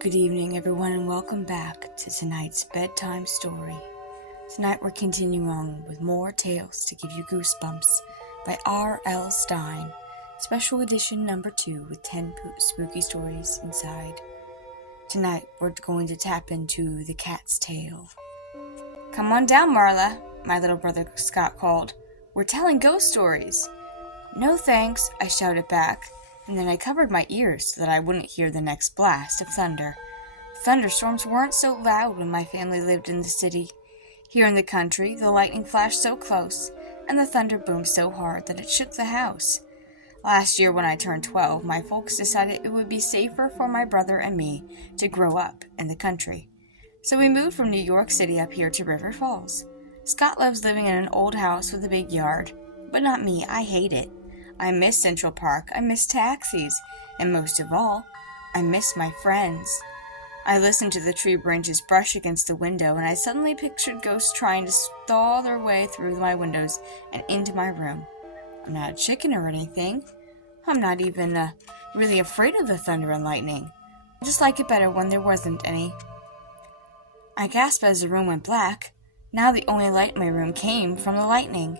Good evening, everyone, and welcome back to tonight's bedtime story. Tonight we're continuing on with more tales to give you goosebumps by R.L. Stine, special edition number 2 with 10 spooky stories inside. Tonight we're going to tap into the cat's tale. Come on down, Marla, my little brother Scott called. We're telling ghost stories. No thanks, I shouted back, and then I covered my ears so that I wouldn't hear the next blast of thunder. Thunderstorms weren't so loud when my family lived in the city. Here in the country, the lightning flashed so close, and the thunder boomed so hard that it shook the house. Last year when I turned 12, my folks decided it would be safer for my brother and me to grow up in the country. So we moved from New York City up here to River Falls. Scott loves living in an old house with a big yard, but not me, I hate it. I miss Central Park, I miss taxis, and most of all, I miss my friends. I listened to the tree branches brush against the window, and I suddenly pictured ghosts trying to thaw their way through my windows and into my room. I'm not a chicken or anything. I'm not even really afraid of the thunder and lightning. I just like it better when there wasn't any. I gasped as the room went black. Now the only light in my room came from the lightning.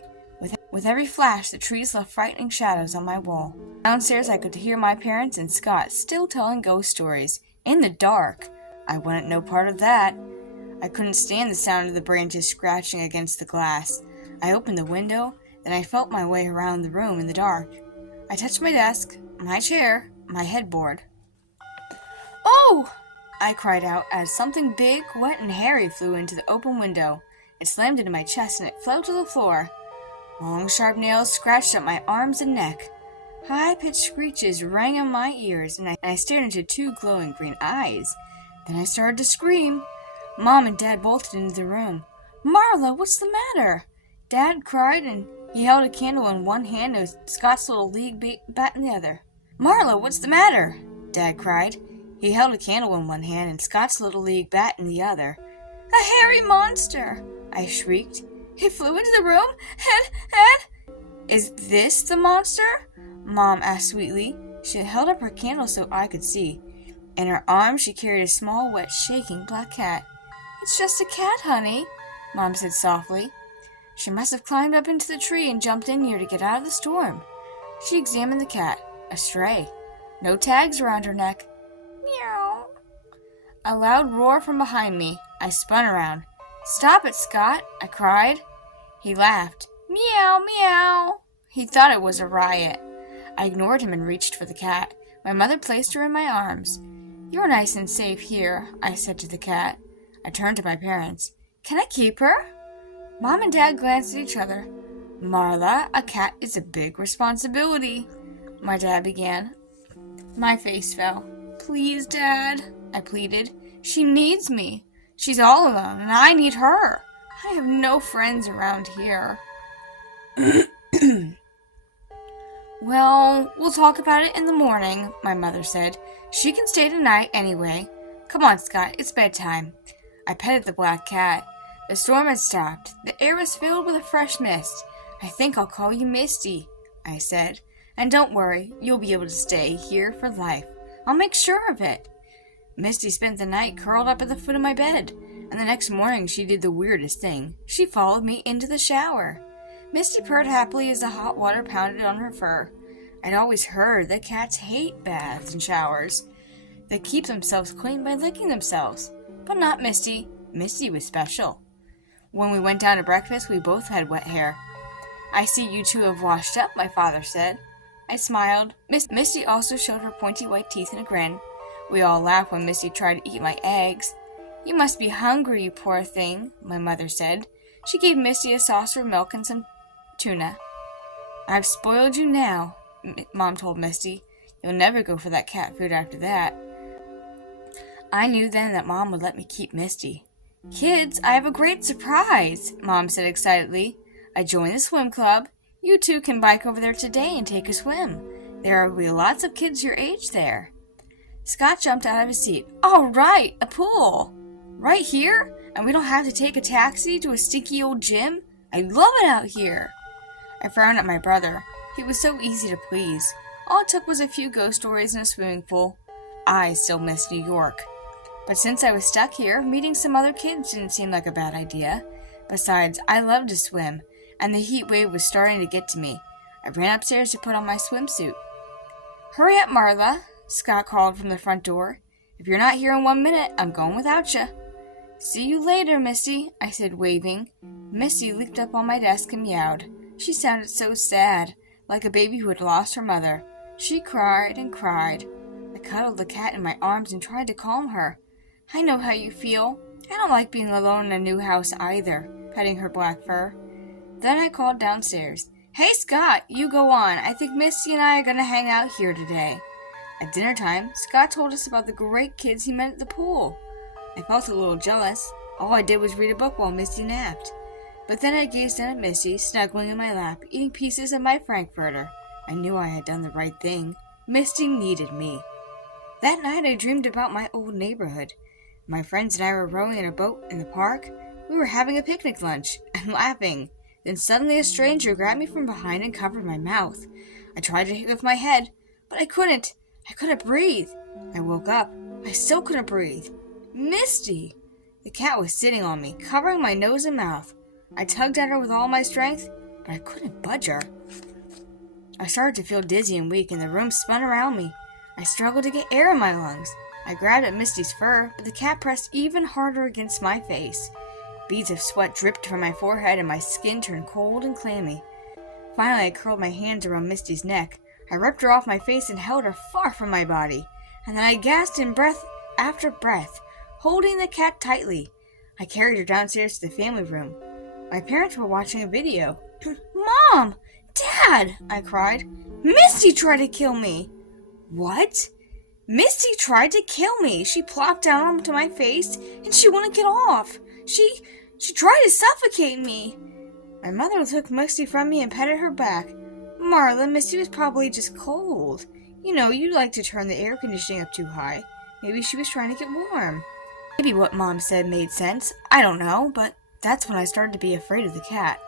With every flash, the trees left frightening shadows on my wall. Downstairs, I could hear my parents and Scott still telling ghost stories. In the dark. I wanted no part of that. I couldn't stand the sound of the branches scratching against the glass. I opened the window, then I felt my way around the room in the dark. I touched my desk, my chair, my headboard. "Oh!" I cried out as something big, wet, and hairy flew into the open window. It slammed into my chest and it fell to the floor. Long, sharp nails scratched at my arms and neck. High-pitched screeches rang in my ears, and I stared into two glowing green eyes. Then I started to scream. Mom and Dad bolted into the room. "Marla, what's the matter?" Dad cried, and he held a candle in one hand and Scott's little league bat in the other. "Marla, what's the matter?" Dad cried. He held a candle in one hand and Scott's little league bat in the other. "A hairy monster!" I shrieked. "It flew into the room, and... Is this the monster?" Mom asked sweetly. She held up her candle so I could see. In her arms she carried a small, wet, shaking black cat. "It's just a cat, honey," Mom said softly. "She must have climbed up into the tree and jumped in here to get out of the storm." She examined the cat. A stray. No tags around her neck. Meow. A loud roar from behind me. I spun around. "Stop it, Scott," I cried. He laughed. "Meow, meow." He thought it was a riot. I ignored him and reached for the cat. My mother placed her in my arms. "You're nice and safe here," I said to the cat. I turned to my parents. "Can I keep her?" Mom and Dad glanced at each other. "Marla, a cat is a big responsibility," my dad began. My face fell. "Please, Dad," I pleaded. "She needs me. She's all alone, and I need her. I have no friends around here." "Well, we'll talk about it in the morning," my mother said. "She can stay tonight anyway. Come on, Scott, it's bedtime." I petted the black cat. The storm had stopped. The air was filled with a fresh mist. "I think I'll call you Misty," I said. "And don't worry, you'll be able to stay here for life. I'll make sure of it." Misty spent the night curled up at the foot of my bed, and the next morning she did the weirdest thing. She followed me into the shower. Misty purred happily as the hot water pounded on her fur. I'd always heard that cats hate baths and showers. They keep themselves clean by licking themselves. But not Misty. Misty was special. When we went down to breakfast, we both had wet hair. "I see you two have washed up," my father said. I smiled. Misty also showed her pointy white teeth in a grin. We all laughed when Misty tried to eat my eggs. "You must be hungry, you poor thing," my mother said. She gave Misty a saucer of milk and some tuna. "I've spoiled you now," Mom told Misty. "You'll never go for that cat food after that." I knew then that Mom would let me keep Misty. "Kids, I have a great surprise," Mom said excitedly. "I joined the swim club. You two can bike over there today and take a swim. There will be lots of kids your age there." Scott jumped out of his seat. "All right, a pool. Right here? And we don't have to take a taxi to a stinky old gym? I love it out here." I frowned at my brother. He was so easy to please. All it took was a few ghost stories and a swimming pool. I still miss New York. But since I was stuck here, meeting some other kids didn't seem like a bad idea. Besides, I love to swim, and the heat wave was starting to get to me. I ran upstairs to put on my swimsuit. "Hurry up, Marla," Scott called from the front door. "If you're not here in 1 minute, I'm going without you." "See you later, Missy," I said, waving. Missy leaped up on my desk and meowed. She sounded so sad, like a baby who had lost her mother. She cried and cried. I cuddled the cat in my arms and tried to calm her. "I know how you feel. I don't like being alone in a new house either," petting her black fur. Then I called downstairs. "Hey, Scott, you go on. I think Missy and I are going to hang out here today." At dinner time, Scott told us about the great kids he met at the pool. I felt a little jealous. All I did was read a book while Misty napped. But then I gazed down at Misty, snuggling in my lap, eating pieces of my frankfurter. I knew I had done the right thing. Misty needed me. That night I dreamed about my old neighborhood. My friends and I were rowing in a boat in the park. We were having a picnic lunch and laughing. Then suddenly a stranger grabbed me from behind and covered my mouth. I tried to lift my head, but I couldn't. I couldn't breathe. I woke up. I still couldn't breathe. Misty! The cat was sitting on me, covering my nose and mouth. I tugged at her with all my strength, but I couldn't budge her. I started to feel dizzy and weak, and the room spun around me. I struggled to get air in my lungs. I grabbed at Misty's fur, but the cat pressed even harder against my face. Beads of sweat dripped from my forehead, and my skin turned cold and clammy. Finally, I curled my hands around Misty's neck. I ripped her off my face and held her far from my body. And then I gasped in breath after breath, holding the cat tightly. I carried her downstairs to the family room. My parents were watching a video. "Mom! Dad!" I cried. "Misty tried to kill me!" "What?" "Misty tried to kill me. She plopped down onto my face, and she wouldn't get off. She tried to suffocate me." My mother took Misty from me and petted her back. "Marla, Misty was probably just cold. You know, you like to turn the air conditioning up too high. Maybe she was trying to get warm." Maybe what Mom said made sense. I don't know, but that's when I started to be afraid of the cat.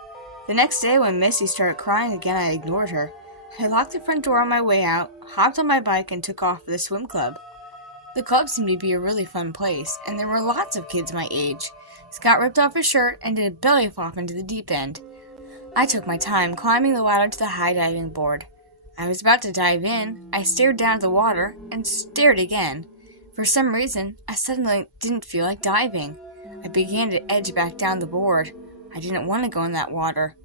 The next day, when Misty started crying again, I ignored her. I locked the front door on my way out, hopped on my bike, and took off for the swim club. The club seemed to be a really fun place, and there were lots of kids my age. Scott ripped off his shirt and did a belly flop into the deep end. I took my time climbing the ladder to the high diving board. I was about to dive in. I stared down at the water and stared again. For some reason, I suddenly didn't feel like diving. I began to edge back down the board. I didn't want to go in that water.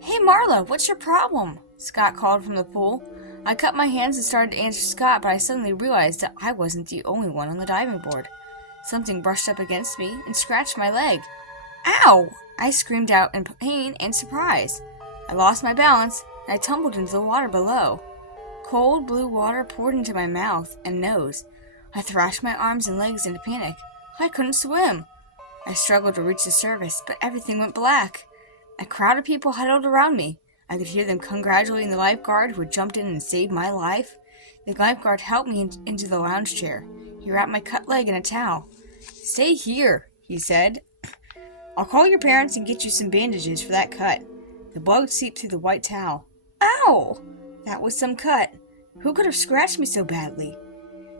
"Hey, Marla, what's your problem?" Scott called from the pool. I cut my hands and started to answer Scott, but I suddenly realized that I wasn't the only one on the diving board. Something brushed up against me and scratched my leg. "Ow!" I screamed out in pain and surprise. I lost my balance, and I tumbled into the water below. Cold blue water poured into my mouth and nose. I thrashed my arms and legs into panic. I couldn't swim. I struggled to reach the surface, but everything went black. A crowd of people huddled around me. I could hear them congratulating the lifeguard who had jumped in and saved my life. The lifeguard helped me into the lounge chair. He wrapped my cut leg in a towel. "Stay here," he said. "I'll call your parents and get you some bandages for that cut." The blood seeped through the white towel. Ow! That was some cut. Who could have scratched me so badly?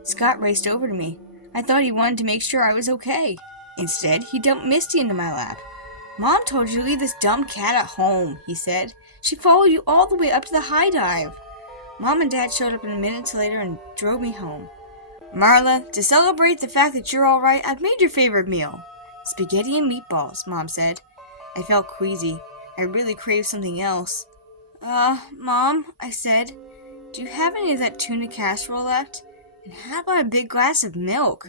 Scott raced over to me. I thought he wanted to make sure I was okay. Instead, he dumped Misty into my lap. "Mom told you to leave this dumb cat at home," he said. "She followed you all the way up to the high dive." Mom and Dad showed up minutes later and drove me home. "Marla, to celebrate the fact that you're all right, I've made your favorite meal. Spaghetti and meatballs," Mom said. I felt queasy. I really craved something else. Mom," I said, "do you have any of that tuna casserole left? And how about a big glass of milk?"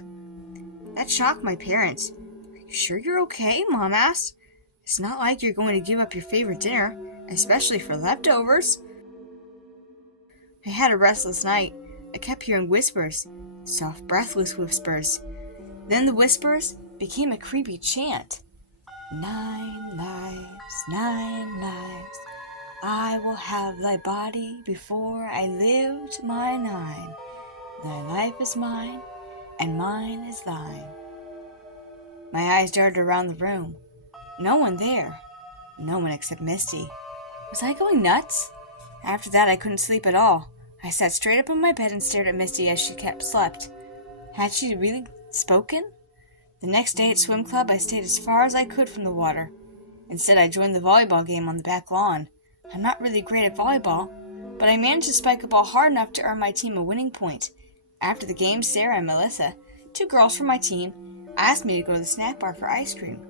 That shocked my parents. "Are you sure you're okay?" Mom asked. "It's not like you're going to give up your favorite dinner, especially for leftovers." I had a restless night. I kept hearing whispers, soft, breathless whispers. Then the whispers became a creepy chant. 9 lives, 9 lives. I will have thy body before I lived my 9. Thy life is mine, and mine is thine. My eyes darted around the room. No one there. No one except Misty. Was I going nuts? After that, I couldn't sleep at all. I sat straight up in my bed and stared at Misty as she slept. Had she really spoken? The next day at swim club, I stayed as far as I could from the water. Instead, I joined the volleyball game on the back lawn. I'm not really great at volleyball, but I managed to spike a ball hard enough to earn my team a winning point. After the game, Sarah and Melissa, 2 girls from my team, asked me to go to the snack bar for ice cream.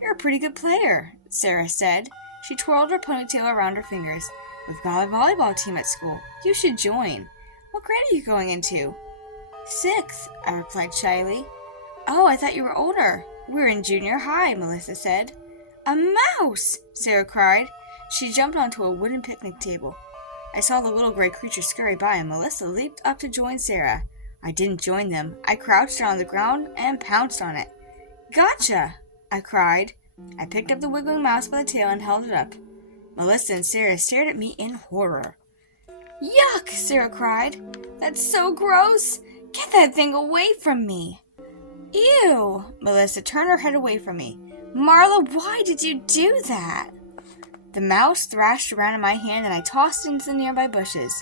"You're a pretty good player," Sarah said. She twirled her ponytail around her fingers. "We've got a volleyball team at school. You should join. What grade are you going into?" "6th," I replied shyly. "Oh, I thought you were older." "We're in junior high," Melissa said. "A mouse!" Sarah cried. She jumped onto a wooden picnic table. I saw the little gray creature scurry by, and Melissa leaped up to join Sarah. I didn't join them. I crouched down on the ground and pounced on it. "Gotcha!" I cried. I picked up the wiggling mouse by the tail and held it up. Melissa and Sarah stared at me in horror. "Yuck!" Sarah cried. "That's so gross! Get that thing away from me!" "Ew!" Melissa turned her head away from me. "Marla, why did you do that?" The mouse thrashed around in my hand and I tossed it into the nearby bushes.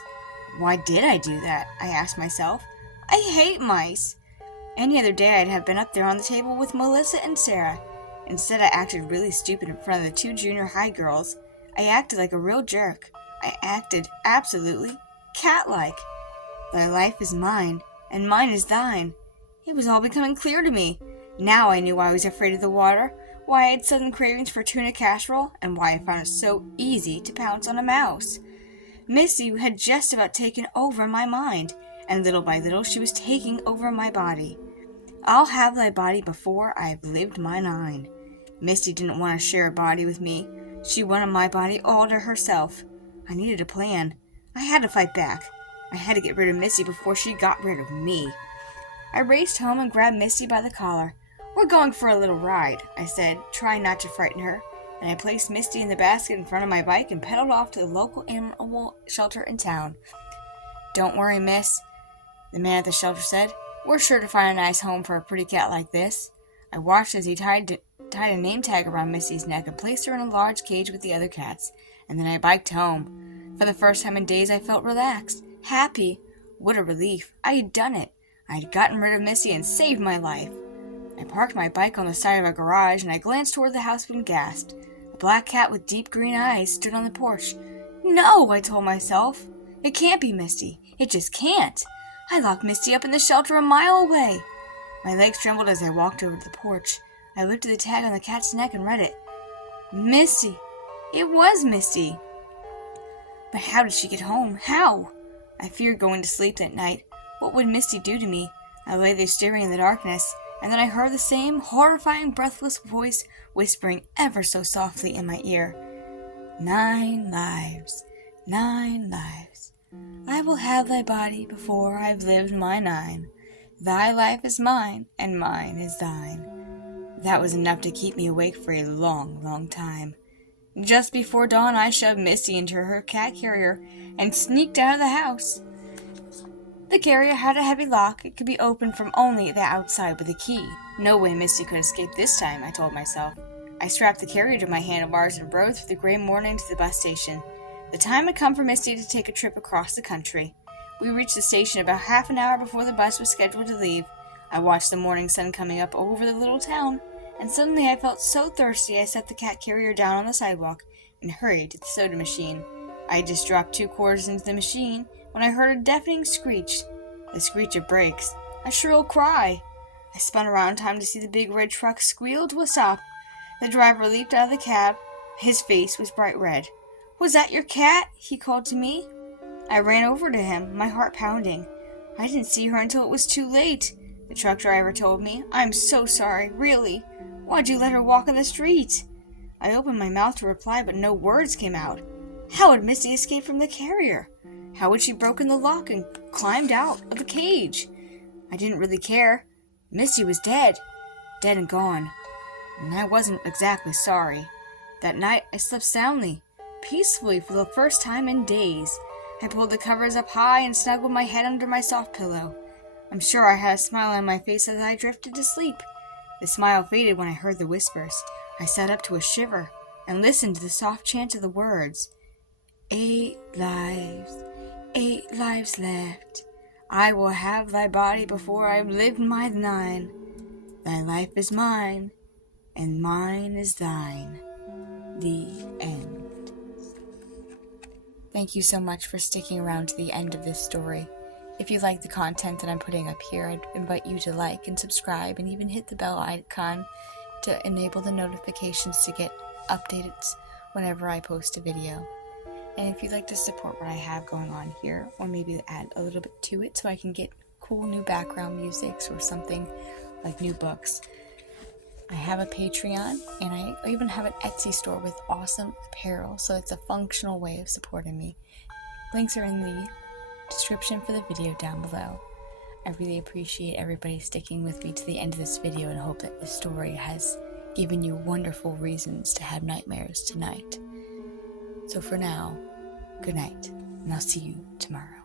Why did I do that? I asked myself. I hate mice. Any other day I'd have been up there on the table with Melissa and Sarah. Instead, I acted really stupid in front of the 2 junior high girls. I acted like a real jerk. I acted absolutely cat-like. Thy life is mine, and mine is thine. It was all becoming clear to me. Now I knew why I was afraid of the water, why I had sudden cravings for tuna casserole, and why I found it so easy to pounce on a mouse. Missy had just about taken over my mind, and little by little she was taking over my body. I'll have thy body before I have lived my 9. Misty didn't want to share a body with me. She wanted my body all to herself. I needed a plan. I had to fight back. I had to get rid of Misty before she got rid of me. I raced home and grabbed Misty by the collar. "We're going for a little ride," I said, trying not to frighten her, and I placed Misty in the basket in front of my bike and pedaled off to the local animal shelter in town. "Don't worry, miss," the man at the shelter said. "We're sure to find a nice home for a pretty cat like this." I watched as he tied a name tag around Misty's neck and placed her in a large cage with the other cats, and then I biked home. For the first time in days, I felt relaxed, happy. What a relief. I had done it. I had gotten rid of Missy and saved my life. I parked my bike on the side of a garage, and I glanced toward the house and gasped. A black cat with deep green eyes stood on the porch. "No," I told myself. "It can't be Misty. It just can't. I locked Misty up in the shelter a mile away." My legs trembled as I walked over to the porch. I lifted the tag on the cat's neck and read it. Misty. It was Misty. But how did she get home? How? I feared going to sleep that night. What would Misty do to me? I lay there staring in the darkness, and then I heard the same horrifying, breathless voice whispering ever so softly in my ear. 9 lives, 9 lives. I will have thy body before I've lived my 9. Thy life is mine, and mine is thine. That was enough to keep me awake for a long, long time. Just before dawn, I shoved Misty into her cat carrier and sneaked out of the house. The carrier had a heavy lock. It could be opened from only the outside with a key. No way Misty could escape this time, I told myself. I strapped the carrier to my handlebars and rode through the gray morning to the bus station. The time had come for Misty to take a trip across the country. We reached the station about half an hour before the bus was scheduled to leave. I watched the morning sun coming up over the little town, and suddenly I felt so thirsty I set the cat carrier down on the sidewalk and hurried to the soda machine. I had just dropped 2 quarters into the machine when I heard a deafening screech. The screech of brakes. A shrill cry. I spun around in time to see the big red truck squeal to a stop. The driver leaped out of the cab. His face was bright red. "Was that your cat?" he called to me. I ran over to him, my heart pounding. I didn't see her until it was too late, the truck driver told me. "I'm so sorry, really. Why'd you let her walk in the street?" I opened my mouth to reply, but no words came out. How had Misty escaped from the carrier? How had she broken the lock and climbed out of the cage? I didn't really care. Misty was dead. Dead and gone. And I wasn't exactly sorry. That night, I slept soundly, peacefully for the first time in days. I pulled the covers up high and snuggled my head under my soft pillow. I'm sure I had a smile on my face as I drifted to sleep. The smile faded when I heard the whispers. I sat up to a shiver and listened to the soft chant of the words. 8 lives, 8 lives left. I will have thy body before I've lived my 9. Thy life is mine, and mine is thine. The end. Thank you so much for sticking around to the end of this story. If you like the content that I'm putting up here, I'd invite you to like and subscribe and even hit the bell icon to enable the notifications to get updates whenever I post a video. And if you'd like to support what I have going on here, or maybe add a little bit to it so I can get cool new background musics or something like new books, I have a Patreon, and I even have an Etsy store with awesome apparel, so it's a functional way of supporting me. Links are in the description for the video down below. I really appreciate everybody sticking with me to the end of this video and hope that this story has given you wonderful reasons to have nightmares tonight. So for now, good night, and I'll see you tomorrow.